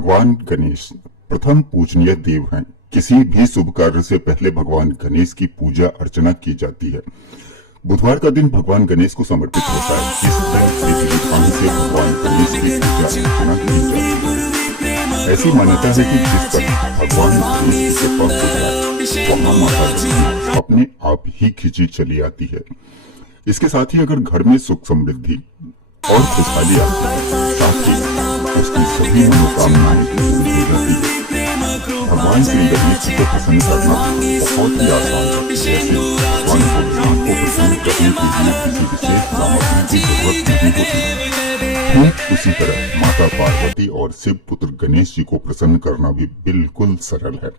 भगवान गणेश प्रथम पूजनीय देव हैं। किसी भी शुभ कार्य से पहले भगवान गणेश की पूजा अर्चना की जाती है। बुधवार का दिन भगवान गणेश को समर्पित होता है। इस दिन विधि-विधान से भगवान गणेश की पूजा अर्चना की जाती है। ऐसी मान्यता है कि जिस पर भगवान गणेश की कृपा हो जाए वहाँ माता लक्ष्मी अपने आप ही खिंची चली आती है। इसके साथ ही अगर घर में सुख समृद्धि और खुशहाली आती है, साथ ही उसकी सभी मनोकामनाएं पूरी हो जाती है। भगवान श्री गणेश जी को प्रसन्न करना बहुत ही आसान है। जैसे भगवान भोलेनाथ को प्रसन्न करने के लिए किसी विशेष सामग्री की जरूरत नहीं होती। ठीक उसी तरह माता पार्वती और शिव पुत्र गणेश जी को प्रसन्न करना भी बिल्कुल सरल है।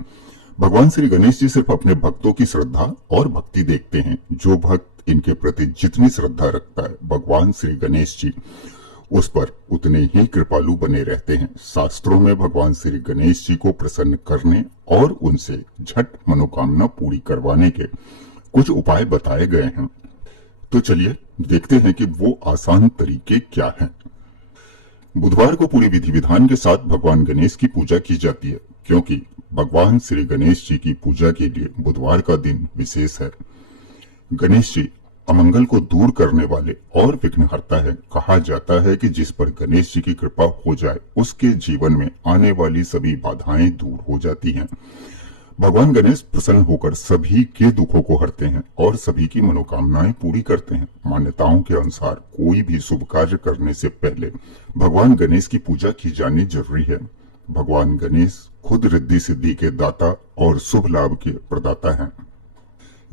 भगवान श्री गणेश जी सिर्फ अपने भक्तों की श्रद्धा और भक्ति देखते हैं। जो भक्त इनके प्रति जितनी श्रद्धा रखता है, भगवान श्री गणेश जी उस पर उतने ही कृपालु बने रहते हैं। शास्त्रों में भगवान श्री गणेश जी को प्रसन्न करने और उनसे झट मनोकामना पूरी करवाने के कुछ उपाय बताए गए हैं। तो चलिए देखते हैं कि वो आसान तरीके क्या हैं। बुधवार को पूरी विधि विधान के साथ भगवान गणेश की पूजा की जाती है, क्योंकि भगवान श्री गणेश जी की पूजा के लिए बुधवार का दिन विशेष है। गणेश जी अमंगल को दूर करने वाले और विघ्नहर्ता है। कहा जाता है कि जिस पर गणेश जी की कृपा हो जाए उसके जीवन में आने वाली सभी बाधाएं दूर हो जाती हैं। भगवान गणेश प्रसन्न होकर सभी के दुखों को हरते हैं और सभी की मनोकामनाएं पूरी करते हैं। मान्यताओं के अनुसार कोई भी शुभ कार्य करने से पहले भगवान गणेश की पूजा की जानी जरूरी है। भगवान गणेश खुद रिद्धि सिद्धि के दाता और शुभ लाभ के प्रदाता हैं।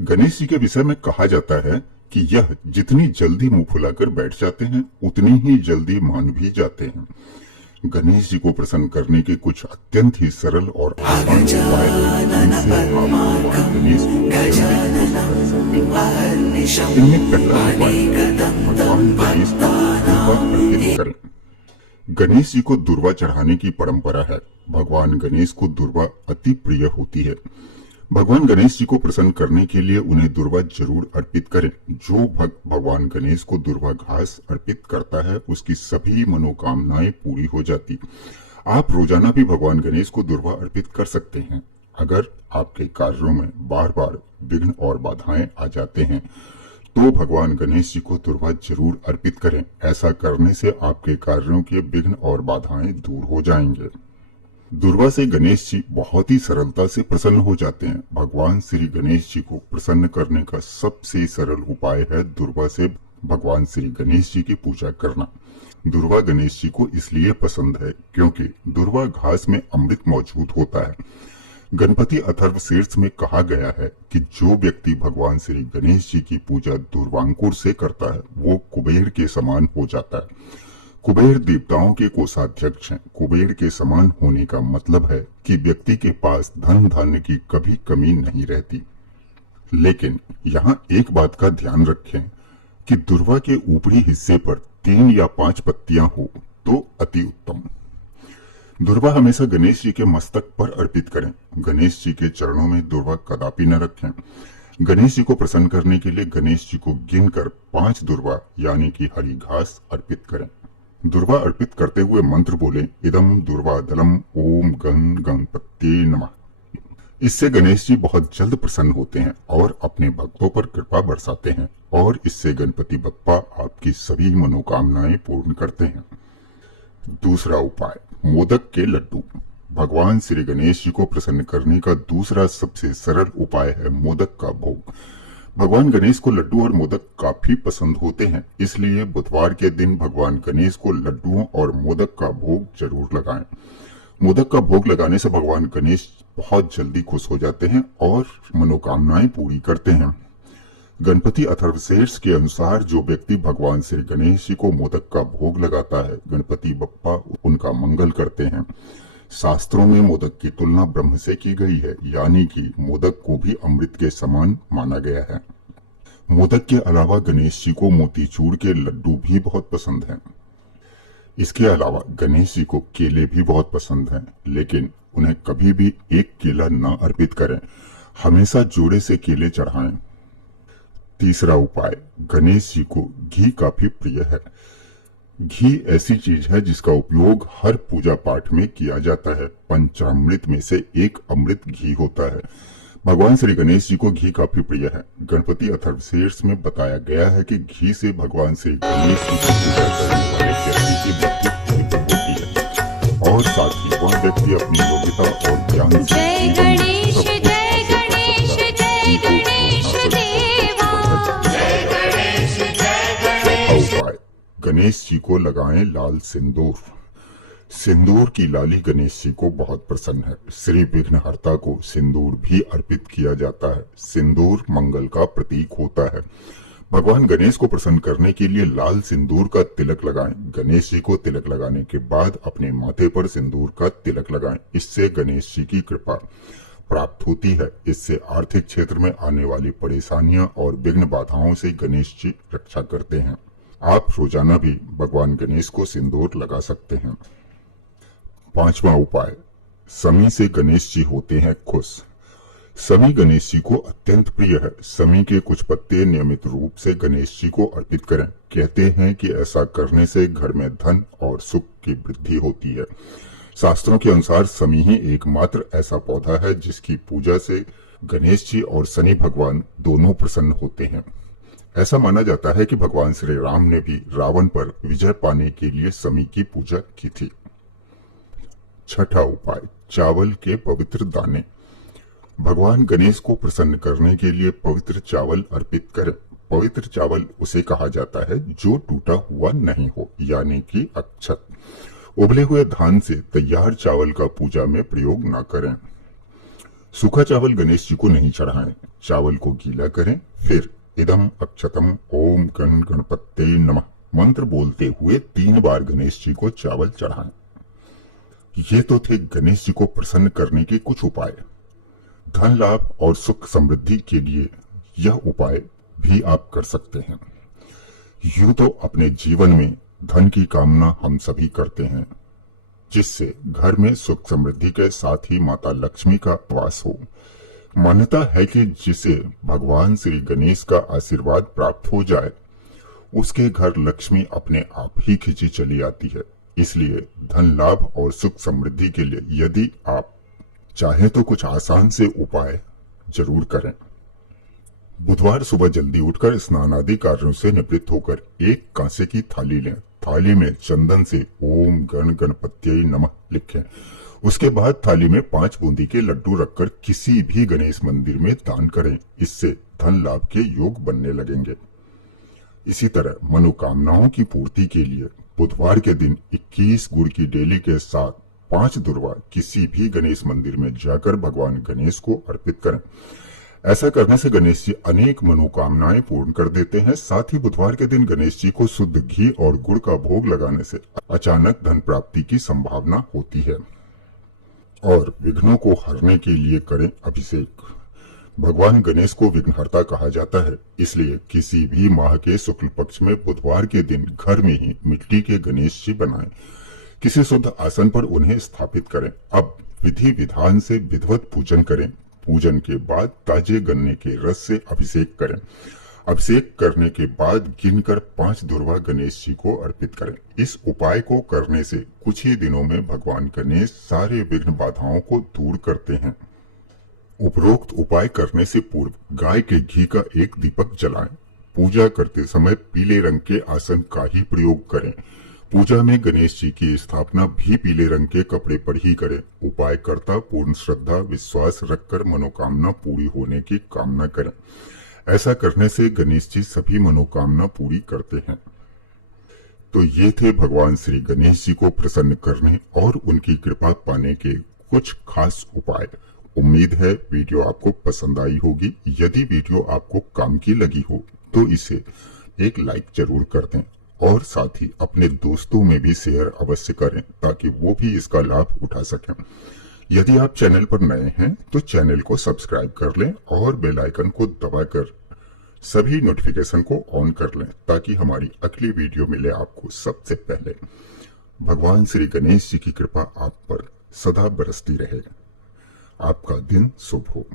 गणेश जी के विषय में कहा जाता है कि यह जितनी जल्दी मुंह फुलाकर बैठ जाते हैं उतनी ही जल्दी मान भी जाते हैं। गणेश जी को प्रसन्न करने के कुछ अत्यंत ही सरल और आसान उपाय हैं जिनसे आप भगवान गणेश को इनमें पहला उपाय भगवान गणेश को दुर्वा अर्पित करें। गणेश जी को दुर्वा चढ़ाने की परंपरा है। भगवान गणेश को दुर्वा अति प्रिय होती है। भगवान गणेश जी को प्रसन्न करने के लिए उन्हें दुर्वा जरूर अर्पित करें। जो भक्त भगवान गणेश को दुर्वा घास अर्पित करता है उसकी सभी मनोकामनाएं पूरी हो जाती। आप रोजाना भी भगवान गणेश को दुर्वा अर्पित कर सकते हैं। अगर आपके कार्यों में बार बार विघ्न और बाधाएं आ जाते हैं तो भगवान गणेश जी को दुर्वा जरूर अर्पित करें। ऐसा करने से आपके कार्यों के विघ्न और बाधाएं दूर हो जाएंगे। दुर्वा से गणेश जी बहुत ही सरलता से प्रसन्न हो जाते हैं। भगवान श्री गणेश जी को प्रसन्न करने का सबसे सरल उपाय है दुर्वा से भगवान श्री गणेश जी की पूजा करना। दुर्वा गणेश जी को इसलिए पसंद है क्योंकि दुर्वा घास में अमृत मौजूद होता है। गणपति अथर्वशीर्ष में कहा गया है कि जो व्यक्ति भगवान श्री गणेश जी की पूजा दुर्वांकुर से करता है वो कुबेर के समान हो जाता है। कुबेर देवताओं के कोषाध्यक्ष हैं। कुबेर के समान होने का मतलब है कि व्यक्ति के पास धन धान्य की कभी कमी नहीं रहती। लेकिन यहाँ एक बात का ध्यान रखें कि दुर्वा के ऊपरी हिस्से पर 3 या 5 पत्तियां हो तो अति उत्तम। दुर्वा हमेशा गणेश जी के मस्तक पर अर्पित करें। गणेश जी के चरणों में दुर्वा कदापि न रखें। गणेश जी को प्रसन्न करने के लिए गणेश जी को गिनकर 5 दुर्वा यानी कि हरी घास अर्पित करें। दुर्वा अर्पित करते हुए मंत्र बोले, इदम दुर्वा दलम ओम गण गणपत्ये नमः। इससे गणेश जी बहुत जल्द प्रसन्न होते हैं और अपने भक्तों पर कृपा बरसाते हैं और इससे गणपति बप्पा आपकी सभी मनोकामनाएं पूर्ण करते हैं। दूसरा उपाय मोदक के लड्डू। भगवान श्री गणेश जी को प्रसन्न करने का दूसरा सबसे सरल उपाय है मोदक का भोग। भगवान गणेश को लड्डू और मोदक काफी पसंद होते हैं, इसलिए बुधवार के दिन भगवान गणेश को लड्डुओं और मोदक का भोग जरूर लगाएं। मोदक का भोग लगाने से भगवान गणेश बहुत जल्दी खुश हो जाते हैं और मनोकामनाएं पूरी करते हैं। गणपति अथर्वशीर्ष के अनुसार जो व्यक्ति भगवान श्री गणेश जी को मोदक का भोग लगाता है गणपति बप्पा उनका मंगल करते हैं। शास्त्रों में मोदक की तुलना ब्रह्म से की गई है, यानी कि मोदक को भी अमृत के समान माना गया है। मोदक के अलावा गणेश जी को मोतीचूर के लड्डू भी बहुत पसंद हैं। इसके अलावा गणेश जी को केले भी बहुत पसंद हैं, लेकिन उन्हें कभी भी एक केला न अर्पित करें। हमेशा जोड़े से केले चढ़ाएं। तीसरा उपाय गणेश जी को घी काफी प्रिय है। घी ऐसी चीज है जिसका उपयोग हर पूजा पाठ में किया जाता है। पंचामृत में से एक अमृत घी होता है। भगवान श्री गणेश जी को घी काफी प्रिय है। गणपति अथर्वशीर्ष में बताया गया है कि घी से भगवान श्री गणेश जी की पूजा करने वाले व्यक्ति की मृत्यु होती है और साथ ही वह व्यक्ति अपनी योग्यता और ज्ञान से उपाय। गणेश जी को लगाएं लाल सिंदूर। सिंदूर की लाली गणेश जी को बहुत प्रसन्न है। श्री विघ्नहर्ता को सिंदूर भी अर्पित किया जाता है। सिंदूर मंगल का प्रतीक होता है। भगवान गणेश को प्रसन्न करने के लिए लाल सिंदूर का तिलक लगाएं। गणेश जी को तिलक लगाने के बाद अपने माथे पर सिंदूर का तिलक लगाएं। इससे गणेश जी की कृपा प्राप्त होती है। इससे आर्थिक क्षेत्र में आने वाली परेशानियां और विघ्न बाधाओं से गणेश जी रक्षा करते हैं। आप रोजाना भी भगवान गणेश को सिंदूर लगा सकते हैं। पांचवा उपाय, समी से गणेश जी होते हैं खुश। समी गणेश जी को अत्यंत प्रिय है। समी के कुछ पत्ते नियमित रूप से गणेश जी को अर्पित करें। कहते हैं कि ऐसा करने से घर में धन और सुख की वृद्धि होती है। शास्त्रों के अनुसार समी ही एकमात्र ऐसा पौधा है जिसकी पूजा से गणेश जी और शनि भगवान दोनों प्रसन्न होते हैं। ऐसा माना जाता है कि भगवान श्री राम ने भी रावण पर विजय पाने के लिए समी की पूजा की थी। छठा उपाय, चावल के पवित्र दाने। भगवान गणेश को प्रसन्न करने के लिए पवित्र चावल अर्पित करें। पवित्र चावल उसे कहा जाता है जो टूटा हुआ नहीं हो, यानी कि अक्षत। उबले हुए धान से तैयार चावल का पूजा में प्रयोग न करें। सूखा चावल गणेश जी को नहीं चढ़ाएं। चावल को गीला करें, फिर इदम अक्षतम ओम गण गणपते नमः मंत्र बोलते हुए 3 बार गणेश जी को चावल चढ़ाएं। ये तो थे गणेश जी को प्रसन्न करने के कुछ उपाय। धन लाभ और सुख समृद्धि के लिए यह उपाय भी आप कर सकते हैं। यूं तो अपने जीवन में धन की कामना हम सभी करते हैं, जिससे घर में सुख समृद्धि के साथ ही माता लक्ष्मी का वास हो। मान्यता है कि जिसे भगवान श्री गणेश का आशीर्वाद प्राप्त हो जाए, उसके घर लक्ष्मी अपने आप ही खिंची चली आती है। इसलिए धन लाभ और सुख समृद्धि के लिए यदि आप चाहें तो कुछ आसान से उपाय जरूर करें। बुधवार सुबह जल्दी उठकर स्नान आदि कार्यों से निवृत्त होकर एक कांसे की थाली लें। थाली में चंदन से ओम गण गणपत्यै नमः लिखें। उसके बाद थाली में 5 बूंदी के लड्डू रखकर किसी भी गणेश मंदिर में दान करें। इससे धन लाभ के योग बनने लगेंगे। इसी तरह मनोकामनाओं की पूर्ति के लिए बुधवार के दिन 21 गुड़ की डेली के साथ 5 दुर्वा किसी भी गणेश मंदिर में जाकर भगवान गणेश को अर्पित करें। ऐसा करने से गणेश जी अनेक मनोकामनाएं पूर्ण कर देते हैं। साथ ही बुधवार के दिन गणेश जी को शुद्ध घी और गुड़ का भोग लगाने से अचानक धन प्राप्ति की संभावना होती है। और विघ्नों को हरने के लिए करें अभिषेक। भगवान गणेश को विघ्नहर्ता कहा जाता है, इसलिए किसी भी माह के शुक्ल पक्ष में बुधवार के दिन घर में ही मिट्टी के गणेश जी बनाएं। किसी शुद्ध आसन पर उन्हें स्थापित करें। अब विधि विधान से विधिवत पूजन करें। पूजन के बाद ताजे गन्ने के रस से अभिषेक करें। अभिषेक करने के बाद गिनकर 5 दुर्वा गणेश जी को अर्पित करें। इस उपाय को करने से कुछ ही दिनों में भगवान गणेश सारे विघ्न बाधाओं को दूर करते हैं। उपरोक्त उपाय करने से पूर्व गाय के घी का एक दीपक जलाएं। पूजा करते समय पीले रंग के आसन का ही प्रयोग करें। पूजा में गणेश जी की स्थापना भी पीले रंग के कपड़े पर ही करें। उपाय करता पूर्ण श्रद्धा विश्वास रखकर मनोकामना पूरी होने की कामना करें। ऐसा करने से गणेश जी सभी मनोकामना पूरी करते हैं। तो ये थे भगवान श्री गणेश जी को प्रसन्न करने और उनकी कृपा पाने के कुछ खास उपाय। उम्मीद है वीडियो आपको पसंद आई होगी। यदि वीडियो आपको काम की लगी हो तो इसे एक लाइक जरूर कर दें और साथ ही अपने दोस्तों में भी शेयर अवश्य करें ताकि वो भी इसका लाभ उठा सकें। यदि आप चैनल पर नए हैं तो चैनल को सब्सक्राइब कर लें और बेल आइकन को दबाकर सभी नोटिफिकेशन को ऑन कर लें ताकि हमारी अगली वीडियो मिले आपको सबसे पहले। भगवान श्री गणेश जी की कृपा आप पर सदा बरसती रहे। आपका दिन शुभ हो।